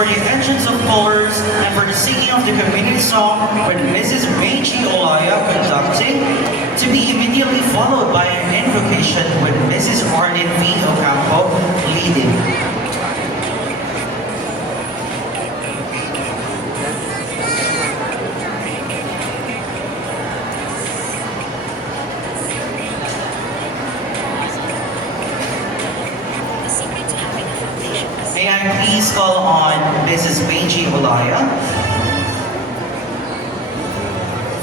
for the entrance of colors and for the singing of the community song with Mrs. Benji Olaya conducting, to be immediately followed by an invocation with Mrs. Arlene V. Ocampo leading. May I please call on Mrs. Benji Olaya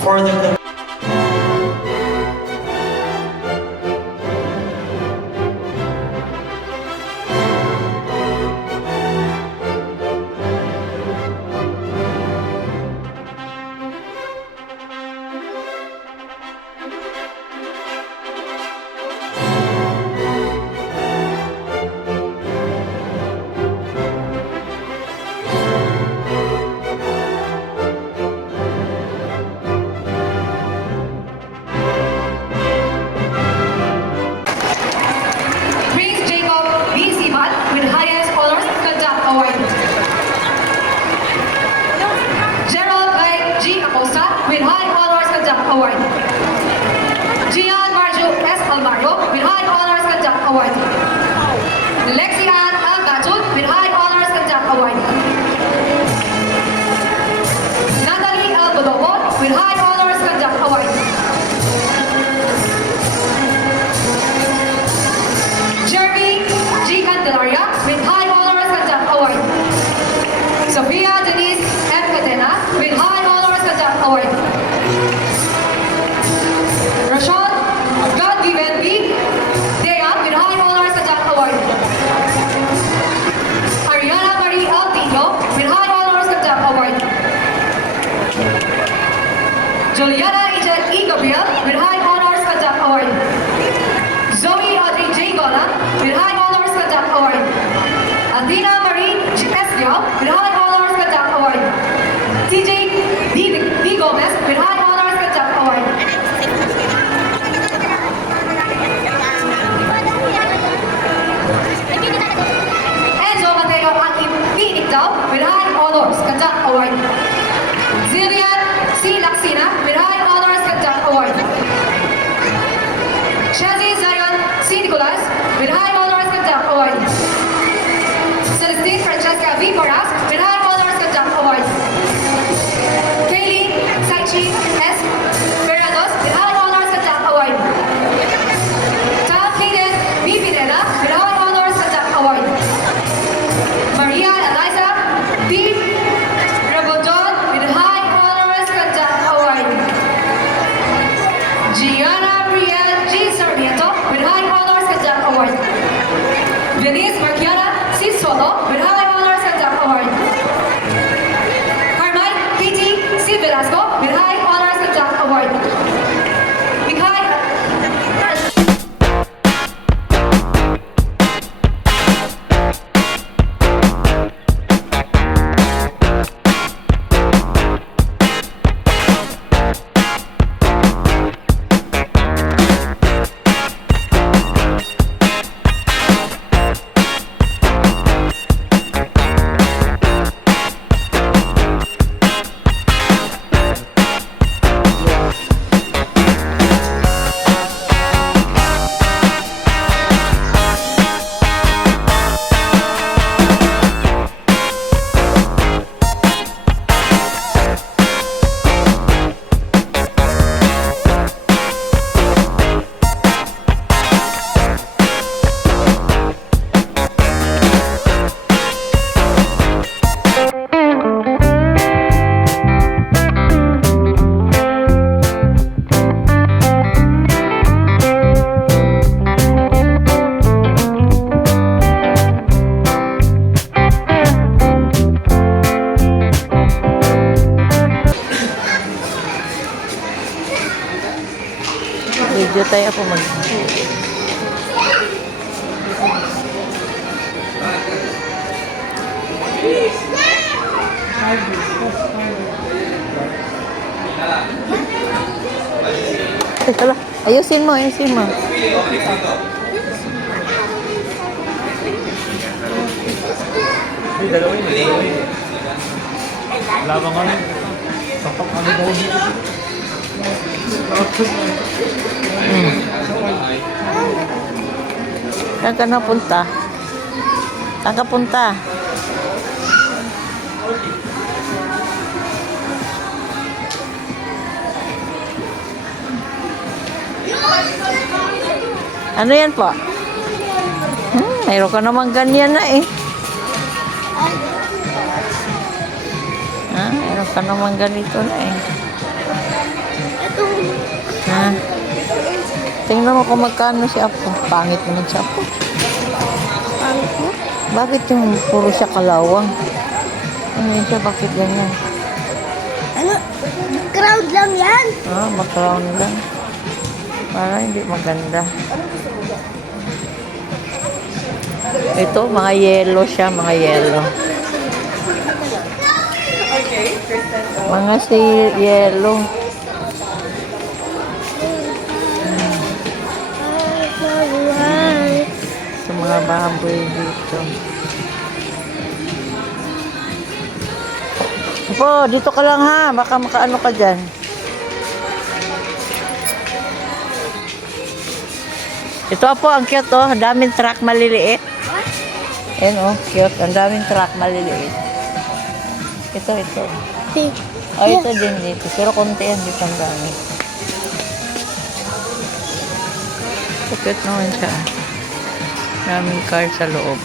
for the with High Honors Conduct Award. Gian Marjo S. Alvaro with High Honors Conduct Award. Lexi Ann Al Batul with High Honors Conduct Award. Natalie L. Bodobon with High Honors Conduct Award. Jeremy G. Candelaria with High Honors Conduct Award. Sophia Denise M. Cadena with High Honors Conduct Award. Rashad God-given B. Dea with High Honors Conduct Award. Ariana Marie Altino with High Honors Conduct Award. Juliana Angel E. Gabriel with High Honors Conduct Award. Zoe Audrey J. Gola with High Honors Conduct Award. Athena Marie G. S. Liao with High Honors Conduct Award. TJ D. Gomez with High Honors Conduct Award. Enzo Mateo Akim P. Nictao with High Honors Conduct Award. Zillian C. Laxina with High Honors Conduct Award. Shazi Zion C. Nicolas with High Honors Conduct Award. Celestine Francesca V. Paras with High Honors Conduct Award. Kaylee Saichi S. Verados with High Honors Conduct Award. Tom Hayden V. Pineda with High Honors Conduct Award. Maria Eliza D. Rabodon with High Honors Conduct Award. Gianna Brielle G. Sarmiento tayo po mag... Teka lang. Ayusin mo, ayusin mo. Labang kami. Sapak kami daw. Saan ka napunta? Saan ka punta? Ano yan po? Mayroon ka naman ganyan na eh. Mayroon ka naman ganito na eh. Ha? Tingnan mo kung magkano si Apo. Pangit naman si Apo. Pangit mo? Bakit yung puro siya kalawang? Ano yun siya? Bakit ganyan? Ano? Crowd lang yan? Mag-crown lang. Para hindi maganda. Ito, mga yellow siya, mga yellow. Mga si yellow. Sa mga baboy dito. Apo, dito ka lang ha. Baka makaano ka dyan. Ito po, ang cute oh. Ang daming truck maliliit. Ayan oh, cute. Ang daming truck maliliit. Ito. Oh, ito din dito. Pero konti yan dito ang dami. So, cute naman siya. Daming car sa loob.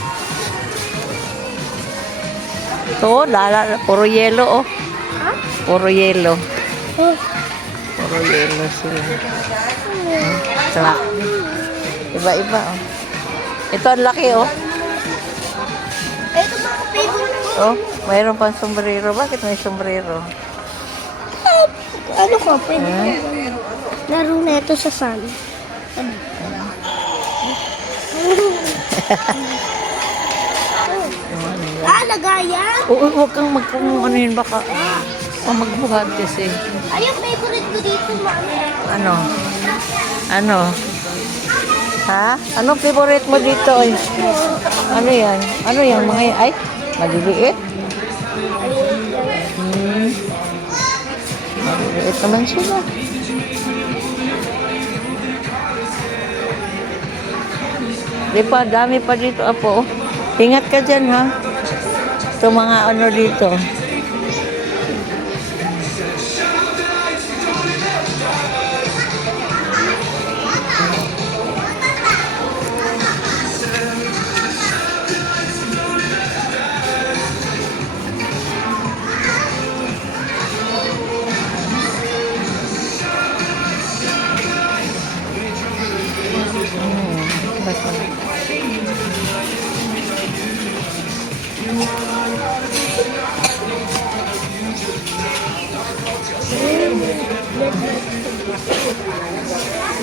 Ito, puro yellow oh. Puro yellow. Puro yellow sila. Truck. Iba-iba oh. Ito ang laki oh. Ito mga favorite ko. Oh, mayroon pang sombrero. Bakit may sombrero? Ano ko? Pwede laro na ito sa sun. Lagayan? Oo, huwag kang ano yun baka. Magbuhat kasi. Ay, yung favorite ko dito, mami. Ano? Ha? Anong favorite mo dito? Oy? Ano yan? Ano yan? Mga yan? Ay, maliliit. Maliliit naman sila. Di pa, dami pa dito, Apo. Ingat ka dyan, ha? Ito mga ano dito.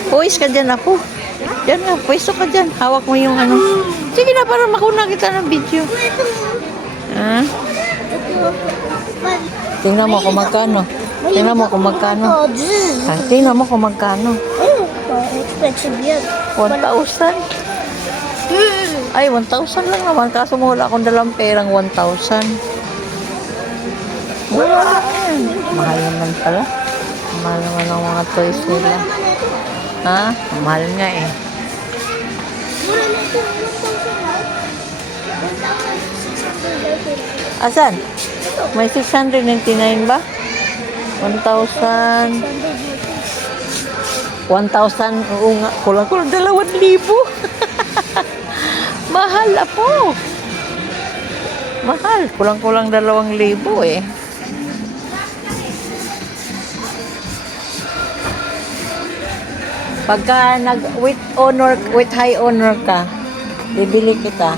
Puwis ka dyan, Apo. Diyan na, pwesto ka dyan. Hawak mo yung ano. Sige na, para makuna kita ng video. Ha? Tingnan mo kung magkano. Tingnan mo kung magkano. Tingnan mo kung magkano. Expensive yan. 1,000? Ay, 1,000 lang naman. Kaso mo wala akong dalang perang 1,000. Wala yan. Mahal naman pala. Mahal naman ang mga toys nila. Ha? Mahal nga eh. Mura na ito. Asan? May 699 ba? 1,000. 1,000. Oo nga. Kulang-kulang 2,000. Mahal, Apo. Mahal. Kulang-kulang 2,000 eh. Pagka with high honor ka, bibili kita.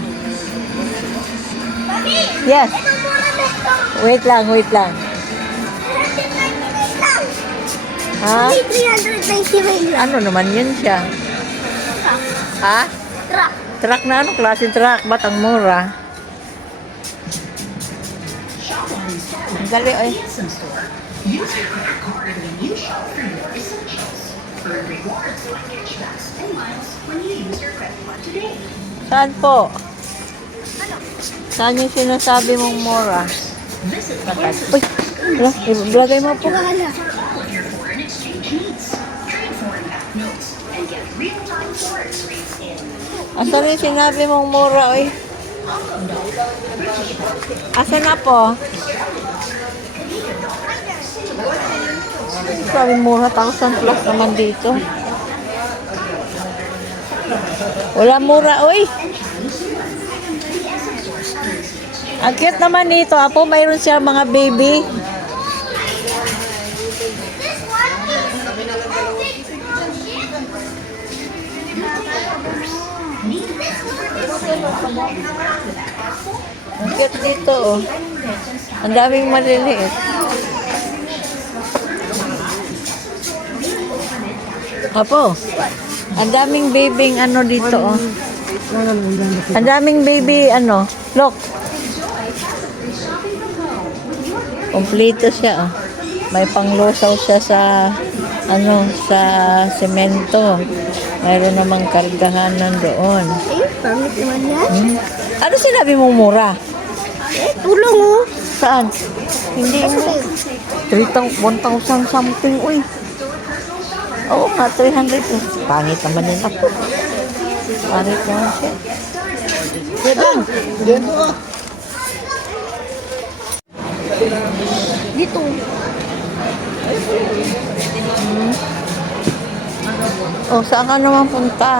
Yes. Ito mura na ito. Wait lang. Ha? May 399 lang. Ano naman yun siya? Ha? Truck. Truck na ano? Klase truck? Ba't ang mura? Ang gali ay. Use your credit card when you shop for your essentials. Earn rewards like cashbacks and miles when you use your credit card today. Saan po? Saan yung sinasabi mong mura? Uy! Wala, iblagay mo po. Wala. For your foreign exchange needs. Trade foreign banknotes and get real-time forex rates in. Asan yung sinabi mong mura, oy? Asan na po? Sabi mura, 1,000 plus naman dito. Wala mura, oy! Ang cute naman dito, apo. Mayroon siya mga baby. Ang cute dito, oh. Ang daming maliliit. Apo, ang daming babying ano dito, oh. Ang daming baby, ano, look. Kompleto siya, oh. May panglusaw siya sa, ano, sa semento. Mayroon namang kargahan nandoon. Ay, pangit naman yan. Ano sinabi mong mura? Tulong oh. Saan? Hindi mo. 1,000 something, uy. Oo nga, 300. Pangit naman yun ako. Pangit naman siya. Dito. Oh, saan ka naman punta?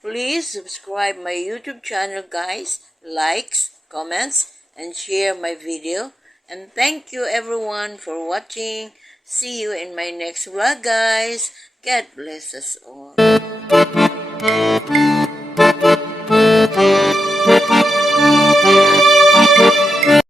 Please subscribe my YouTube channel, guys. Likes, comments, and share my video. And thank you everyone for watching. See you in my next vlog, guys. God bless us all.